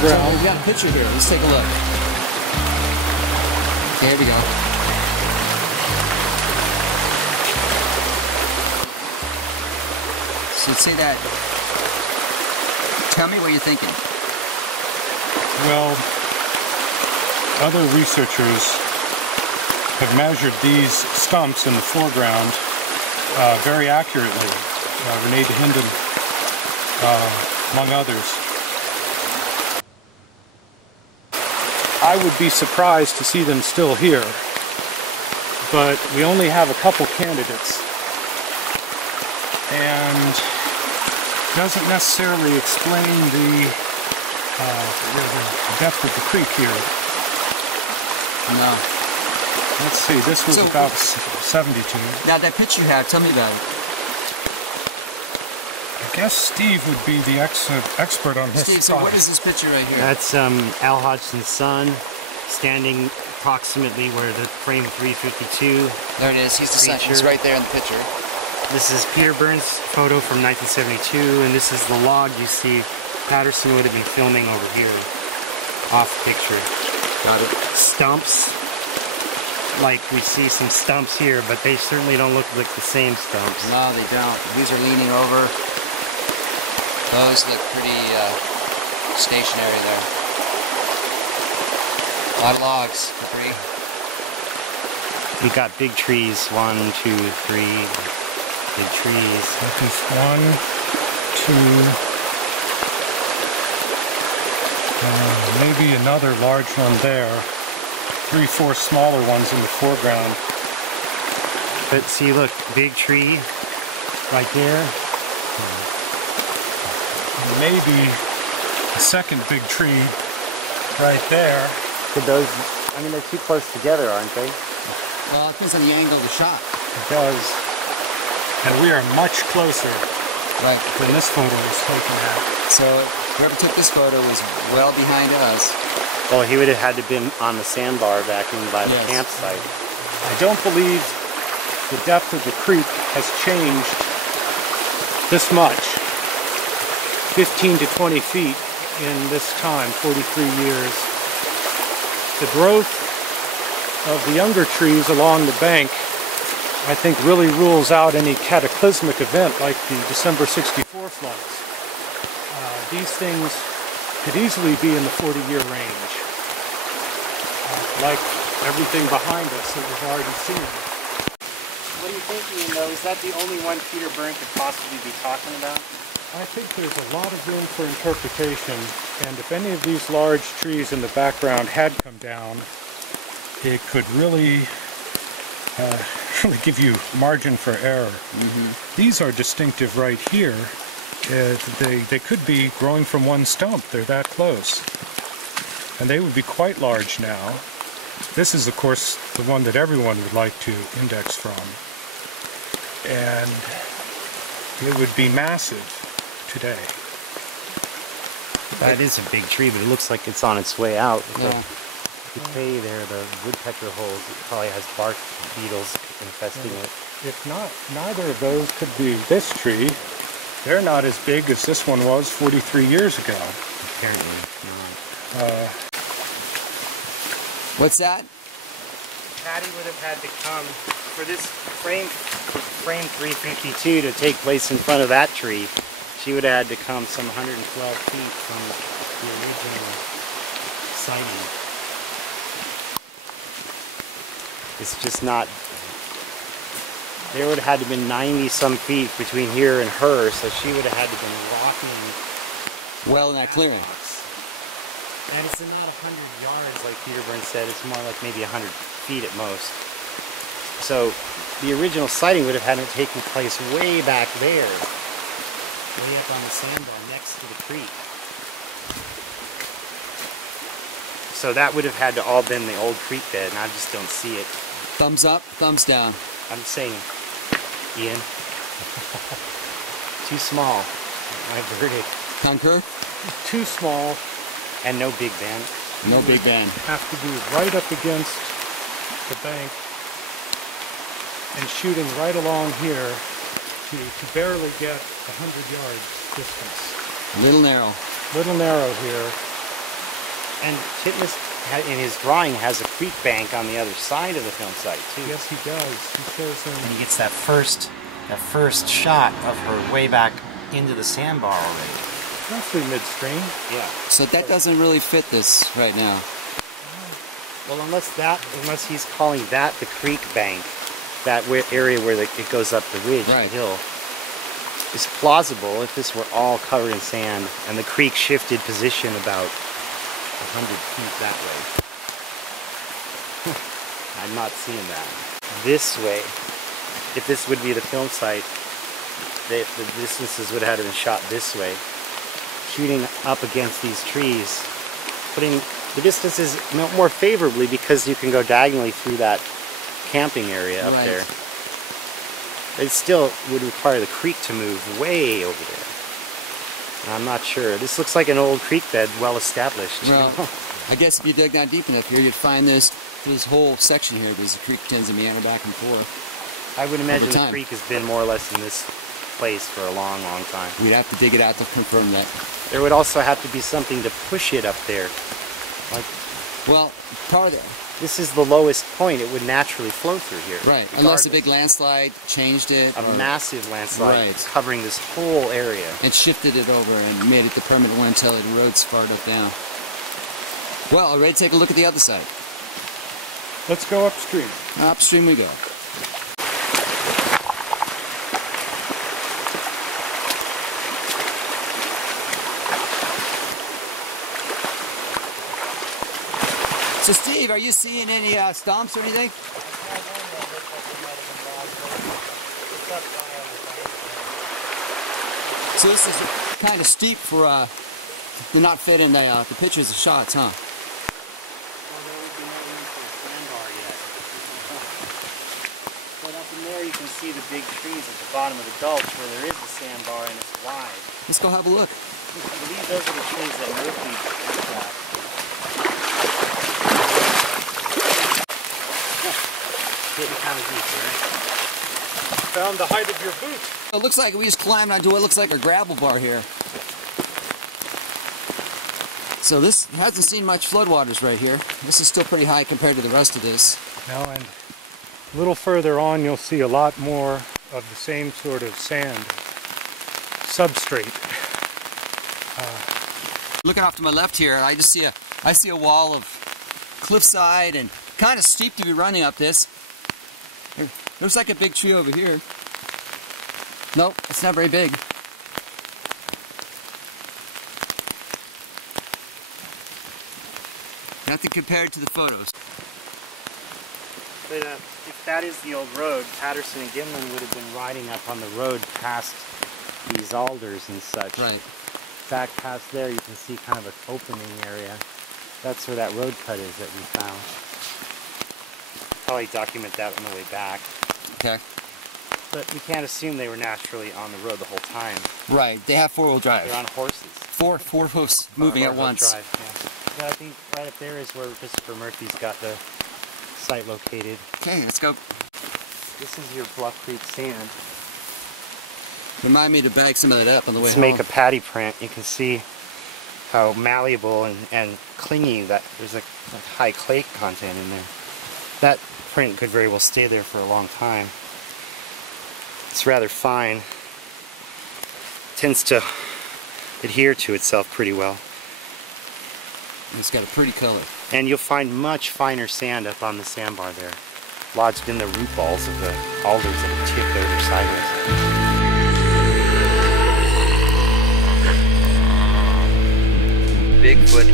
ground. So we got a picture here. Let's take a look. Okay, here we go. So say that. Tell me what you're thinking. Well, other researchers have measured these stumps in the foreground very accurately. René de Hinden, among others. I would be surprised to see them still here, but we only have a couple candidates, and doesn't necessarily explain the depth of the creek here. No. Let's see, this was about 72. Now that picture you have, tell me about it. I guess Steve would be the expert on his Steve, so what is this picture right here? That's Al Hodgson's son, standing approximately where the frame 352. There it is, he's the son, he's right there in the picture. This is Peter Burns' photo from 1972, and this is the log you see Patterson would have been filming over here, off picture. Got it. Stumps, like we see some stumps here, but they certainly don't look like the same stumps. No, they don't. These are leaning over. Those look pretty stationary there. A lot of logs, debris. We got big trees, 1, 2, 3, big trees. That is 1, 2, maybe another large one there. 3, 4 smaller ones in the foreground. But see, look, big tree right there. And maybe a second big tree right there. Could those, I mean, they're too close together, aren't they? Well, it depends on the angle of the shot. It does. And we are much closer Right. than this photo was taken at. So whoever took this photo was well behind us. Well, he would have had to have been on the sandbar back in by the campsite. I don't believe the depth of the creek has changed this much. 15 to 20 feet in this time, 43 years. The growth of the younger trees along the bank, I think, really rules out any cataclysmic event like the December '64 floods. These things could easily be in the 40-year range, like everything behind us that we've already seen. What do you think, Ian, though? Is that the only one Peter Burns could possibly be talking about? I think there's a lot of room for interpretation, and if any of these large trees in the background had come down, it could really give you margin for error. These are distinctive right here. They could be growing from one stump. They're that close. And they would be quite large now. This is, of course, the one that everyone would like to index from. And it would be massive today. That is a big tree, but it looks like it's on its way out. The decay there, the woodpecker holes, it probably has bark beetles infesting it. If not, neither of those could be this tree. They're not as big as this one was 43 years ago. Apparently not. What's that? Patty would have had to come for this frame 352 to take place in front of that tree. She would have had to come some 112 feet from the original sighting. It's just not. There would have had to have been 90 some feet between here and her, so she would have had to have been walking well in that clearing. And it's not 100 yards like Peter Burns said, it's more like maybe 100 feet at most. So the original sighting would have had to taken place way back there, way up on the sandbar next to the creek. So that would have had to all been the old creek bed, and I just don't see it. Thumbs up, thumbs down. I'm saying, Ian, too small. My verdict. Concur? Too small. And no big band. No big band. Have to be right up against the bank and shooting right along here to barely get 100 yards distance. Little narrow. Little narrow here. And Titmus, in his drawing, has a creek bank on the other side of the film site too. Yes, he does. He shows them. And he gets that first shot of her way back into the sandbar already. Roughly midstream. Yeah. So that doesn't really fit this right now. Well, unless he's calling that the creek bank, that area where it goes up the ridge, right. the hill, is plausible if this were all covered in sand and the creek shifted position about 100 feet that way. I'm not seeing that. This way, if this would be the film site, the distances would have had to been shot this way, shooting up against these trees, putting the distances more favorably because you can go diagonally through that camping area up right. there. It still would require the creek to move way over there. And I'm not sure. This looks like an old creek bed, well established. Well, I guess if you dug down deep enough here, you'd find this whole section here. There's a creek tends to meander back and forth. I would imagine the creek has been more or less in this place for a long, long time. We'd have to dig it out to confirm that. There would also have to be something to push it up there. Like, well, part of it. This is the lowest point. It would naturally flow through here. Right, regardless. unless a big landslide changed it. A massive landslide right. covering this whole area. And shifted it over and made it the permanent one until it erodes far enough down. Well, ready to take a look at the other side? Let's go upstream. Upstream we go. So Steve, are you seeing any stumps or anything? So this is kind of steep for to not fit in the pictures of shots, huh? Well, there would be no room for a sandbar yet. But up in there you can see the big trees at the bottom of the gulch where there is a sandbar and it's wide. Let's go have a look. I believe those are the trees that Murphy looked at. Getting kind of deep there. Found the height of your boot. It looks like we just climbed onto what looks like a gravel bar here. So this hasn't seen much floodwaters right here. This is still pretty high compared to the rest of this. No, and a little further on you'll see a lot more of the same sort of sand substrate. Looking off to my left here, I see a wall of cliffside and kind of steep to be running up this. Looks like a big tree over here. Nope, it's not very big. Nothing compared to the photos. But if that is the old road, Patterson and Gimlin would have been riding up on the road past these alders and such. Right. Back past there you can see kind of an opening area. That's where that road cut is that we found. Probably document that on the way back. Okay. But we can't assume they were naturally on the road the whole time. Right, they have four-wheel drive. They're on horses. Four hoofs moving at once. Drive, yeah. Yeah, I think right up there is where Christopher Murphy's got the site located. Okay, let's go. This is your Bluff Creek sand. Remind me to bag some of that up on the way Let's home. make a patty print. You can see how malleable and clingy that there's a high clay content in there. That print could very well stay there for a long time. It's rather fine. Tends to adhere to itself pretty well. It's got a pretty color. And you'll find much finer sand up on the sandbar there, lodged in the root balls of the alders that have tipped over sideways. Bigfoot